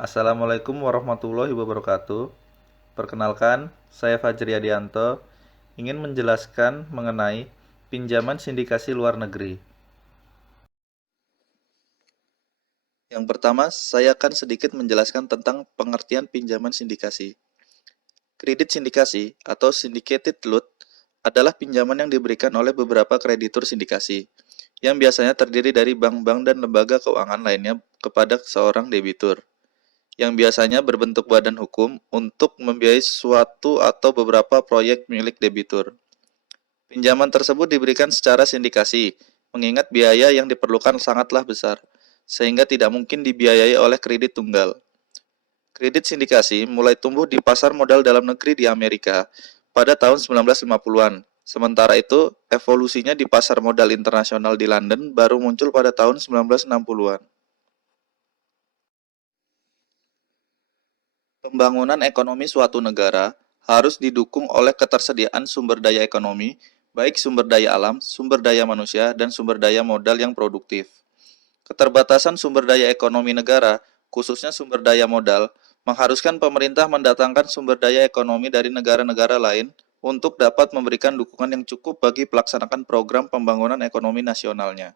Assalamualaikum warahmatullahi wabarakatuh. Perkenalkan, saya Fajri Adianto ingin menjelaskan mengenai pinjaman sindikasi luar negeri. Yang pertama, saya akan sedikit menjelaskan tentang pengertian pinjaman sindikasi. Kredit sindikasi atau syndicated loan adalah pinjaman yang diberikan oleh beberapa kreditur sindikasi, yang biasanya terdiri dari bank-bank dan lembaga keuangan lainnya kepada seorang debitur, yang biasanya berbentuk badan hukum untuk membiayai suatu atau beberapa proyek milik debitur. Pinjaman tersebut diberikan secara sindikasi, mengingat biaya yang diperlukan sangatlah besar, sehingga tidak mungkin dibiayai oleh kredit tunggal. Kredit sindikasi mulai tumbuh di pasar modal dalam negeri di Amerika pada tahun 1950-an. Sementara itu, evolusinya di pasar modal internasional di London baru muncul pada tahun 1960-an. Pembangunan ekonomi suatu negara harus didukung oleh ketersediaan sumber daya ekonomi, baik sumber daya alam, sumber daya manusia, dan sumber daya modal yang produktif. Keterbatasan sumber daya ekonomi negara, khususnya sumber daya modal, mengharuskan pemerintah mendatangkan sumber daya ekonomi dari negara-negara lain untuk dapat memberikan dukungan yang cukup bagi pelaksanaan program pembangunan ekonomi nasionalnya.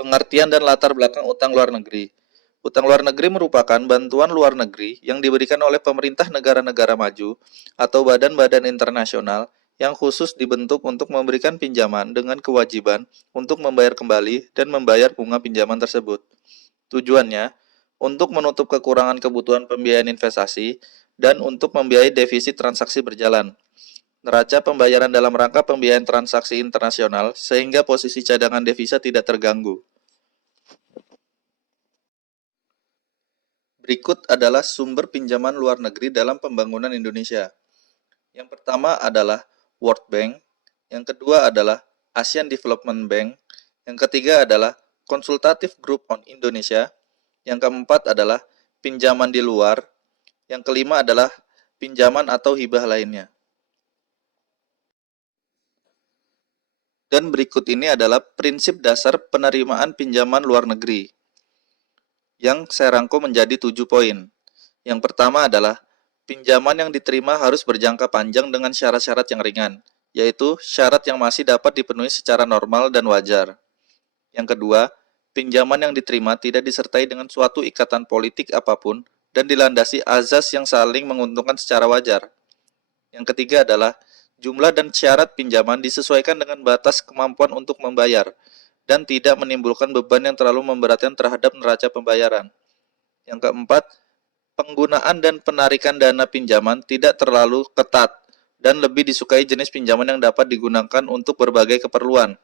Pengertian dan latar belakang utang luar negeri. Utang luar negeri merupakan bantuan luar negeri yang diberikan oleh pemerintah negara-negara maju atau badan-badan internasional yang khusus dibentuk untuk memberikan pinjaman dengan kewajiban untuk membayar kembali dan membayar bunga pinjaman tersebut. Tujuannya untuk menutup kekurangan kebutuhan pembiayaan investasi dan untuk membiayai defisit transaksi berjalan. Neraca pembayaran dalam rangka pembiayaan transaksi internasional sehingga posisi cadangan devisa tidak terganggu. Berikut adalah sumber pinjaman luar negeri dalam pembangunan Indonesia. Yang pertama adalah World Bank, yang kedua adalah Asian Development Bank, yang ketiga adalah Consultative Group on Indonesia, yang keempat adalah pinjaman di luar, yang kelima adalah pinjaman atau hibah lainnya. Dan berikut ini adalah prinsip dasar penerimaan pinjaman luar negeri, yang saya rangkum menjadi 7 poin. Yang pertama adalah pinjaman yang diterima harus berjangka panjang dengan syarat-syarat yang ringan, yaitu syarat yang masih dapat dipenuhi secara normal dan wajar. Yang kedua, pinjaman yang diterima tidak disertai dengan suatu ikatan politik apapun dan dilandasi azas yang saling menguntungkan secara wajar. Yang ketiga adalah jumlah dan syarat pinjaman disesuaikan dengan batas kemampuan untuk membayar dan tidak menimbulkan beban yang terlalu memberatkan terhadap neraca pembayaran. Yang keempat, penggunaan dan penarikan dana pinjaman tidak terlalu ketat dan lebih disukai jenis pinjaman yang dapat digunakan untuk berbagai keperluan.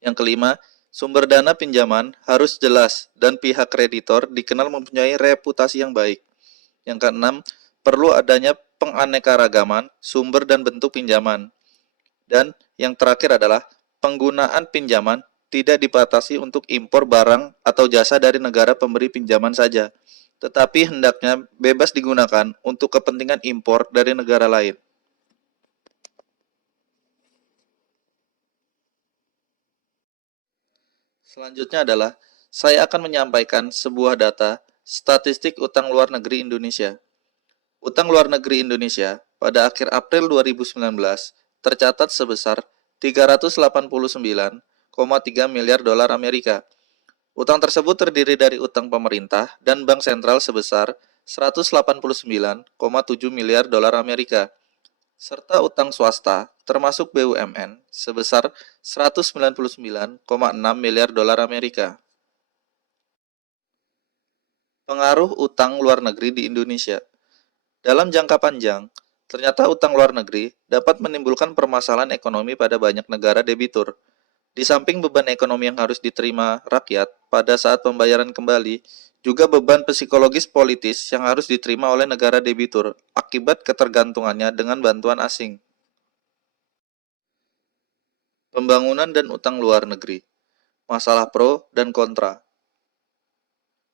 Yang kelima, sumber dana pinjaman harus jelas dan pihak kreditor dikenal mempunyai reputasi yang baik. Yang keenam, perlu adanya penganekaragaman sumber dan bentuk pinjaman. Dan yang terakhir adalah penggunaan pinjaman tidak dibatasi untuk impor barang atau jasa dari negara pemberi pinjaman saja, tetapi hendaknya bebas digunakan untuk kepentingan impor dari negara lain. Selanjutnya adalah saya akan menyampaikan sebuah data statistik utang luar negeri Indonesia. Utang luar negeri Indonesia pada akhir April 2019 tercatat sebesar 389,3 miliar dolar Amerika. Utang tersebut terdiri dari utang pemerintah dan bank sentral sebesar 189,7 miliar dolar Amerika, serta utang swasta termasuk BUMN sebesar 199,6 miliar dolar Amerika. Pengaruh utang luar negeri di Indonesia. Dalam jangka panjang, ternyata utang luar negeri dapat menimbulkan permasalahan ekonomi pada banyak negara debitur. Di samping beban ekonomi yang harus diterima rakyat pada saat pembayaran kembali, juga beban psikologis politis yang harus diterima oleh negara debitur akibat ketergantungannya dengan bantuan asing. Pembangunan dan utang luar negeri. Masalah pro dan kontra.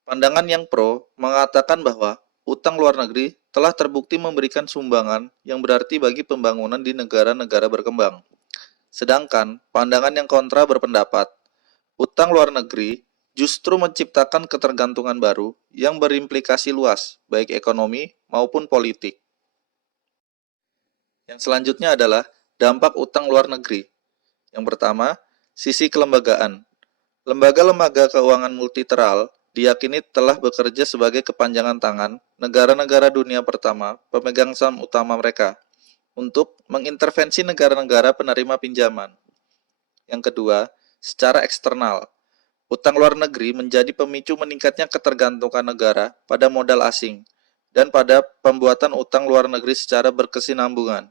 Pandangan yang pro mengatakan bahwa utang luar negeri telah terbukti memberikan sumbangan yang berarti bagi pembangunan di negara-negara berkembang. Sedangkan pandangan yang kontra berpendapat, utang luar negeri justru menciptakan ketergantungan baru yang berimplikasi luas, baik ekonomi maupun politik. Yang selanjutnya adalah dampak utang luar negeri. Yang pertama, sisi kelembagaan. Lembaga-lembaga keuangan multilateral diyakini telah bekerja sebagai kepanjangan tangan negara-negara dunia pertama pemegang saham utama mereka untuk mengintervensi negara-negara penerima pinjaman. Yang kedua, secara eksternal. Utang luar negeri menjadi pemicu meningkatnya ketergantungan negara pada modal asing dan pada pembuatan utang luar negeri secara berkesinambungan.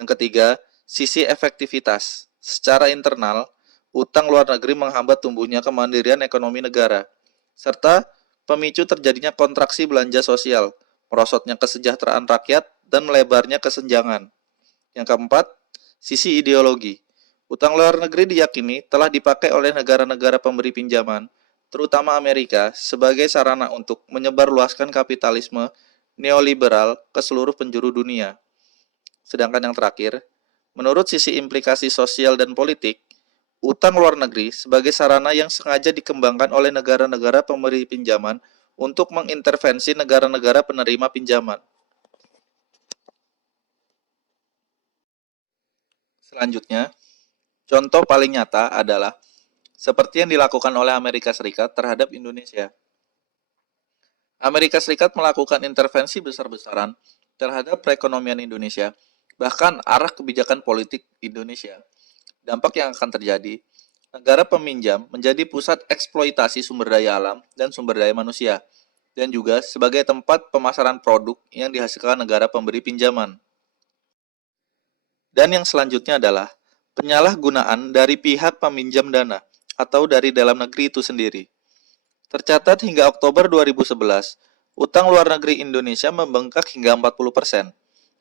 Yang ketiga, sisi efektivitas. Secara internal, utang luar negeri menghambat tumbuhnya kemandirian ekonomi negara, serta pemicu terjadinya kontraksi belanja sosial, merosotnya kesejahteraan rakyat, dan melebarnya kesenjangan. Yang keempat, sisi ideologi. Utang luar negeri diyakini telah dipakai oleh negara-negara pemberi pinjaman, terutama Amerika, sebagai sarana untuk menyebarluaskan kapitalisme neoliberal ke seluruh penjuru dunia. Sedangkan yang terakhir, menurut sisi implikasi sosial dan politik, utang luar negeri sebagai sarana yang sengaja dikembangkan oleh negara-negara pemberi pinjaman untuk mengintervensi negara-negara penerima pinjaman. Selanjutnya, contoh paling nyata adalah seperti yang dilakukan oleh Amerika Serikat terhadap Indonesia. Amerika Serikat melakukan intervensi besar-besaran terhadap perekonomian Indonesia, bahkan arah kebijakan politik Indonesia. Dampak yang akan terjadi, negara peminjam menjadi pusat eksploitasi sumber daya alam dan sumber daya manusia, dan juga sebagai tempat pemasaran produk yang dihasilkan negara pemberi pinjaman. Dan yang selanjutnya adalah penyalahgunaan dari pihak peminjam dana atau dari dalam negeri itu sendiri. Tercatat hingga Oktober 2011, utang luar negeri Indonesia membengkak hingga 40%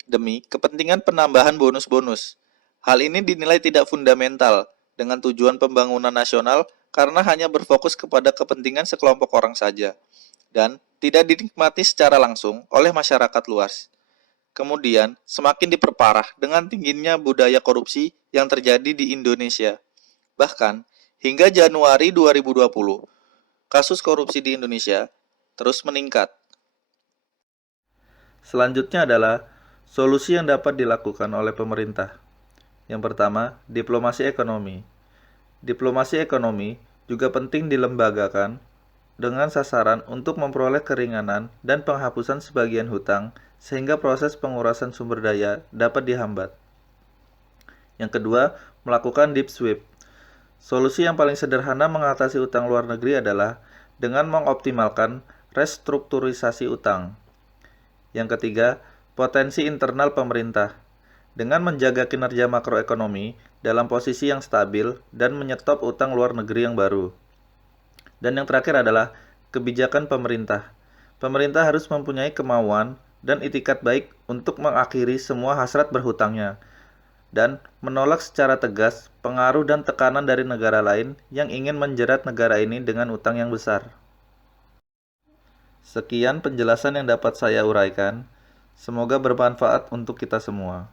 demi kepentingan penambahan bonus-bonus. Hal ini dinilai tidak fundamental dengan tujuan pembangunan nasional karena hanya berfokus kepada kepentingan sekelompok orang saja dan tidak dinikmati secara langsung oleh masyarakat luas. Kemudian, semakin diperparah dengan tingginya budaya korupsi yang terjadi di Indonesia. Bahkan, hingga Januari 2020, kasus korupsi di Indonesia terus meningkat. Selanjutnya adalah solusi yang dapat dilakukan oleh pemerintah. Yang pertama, diplomasi ekonomi. Diplomasi ekonomi juga penting dilembagakan dengan sasaran untuk memperoleh keringanan dan penghapusan sebagian hutang sehingga proses pengurasan sumber daya dapat dihambat. Yang kedua, melakukan deep sweep. Solusi yang paling sederhana mengatasi utang luar negeri adalah dengan mengoptimalkan restrukturisasi utang. Yang ketiga, potensi internal pemerintah. Dengan menjaga kinerja makroekonomi dalam posisi yang stabil dan menyetop utang luar negeri yang baru. Dan yang terakhir adalah kebijakan pemerintah. Pemerintah harus mempunyai kemauan dan itikat baik untuk mengakhiri semua hasrat berhutangnya dan menolak secara tegas pengaruh dan tekanan dari negara lain yang ingin menjerat negara ini dengan utang yang besar. Sekian penjelasan yang dapat saya uraikan. Semoga bermanfaat untuk kita semua.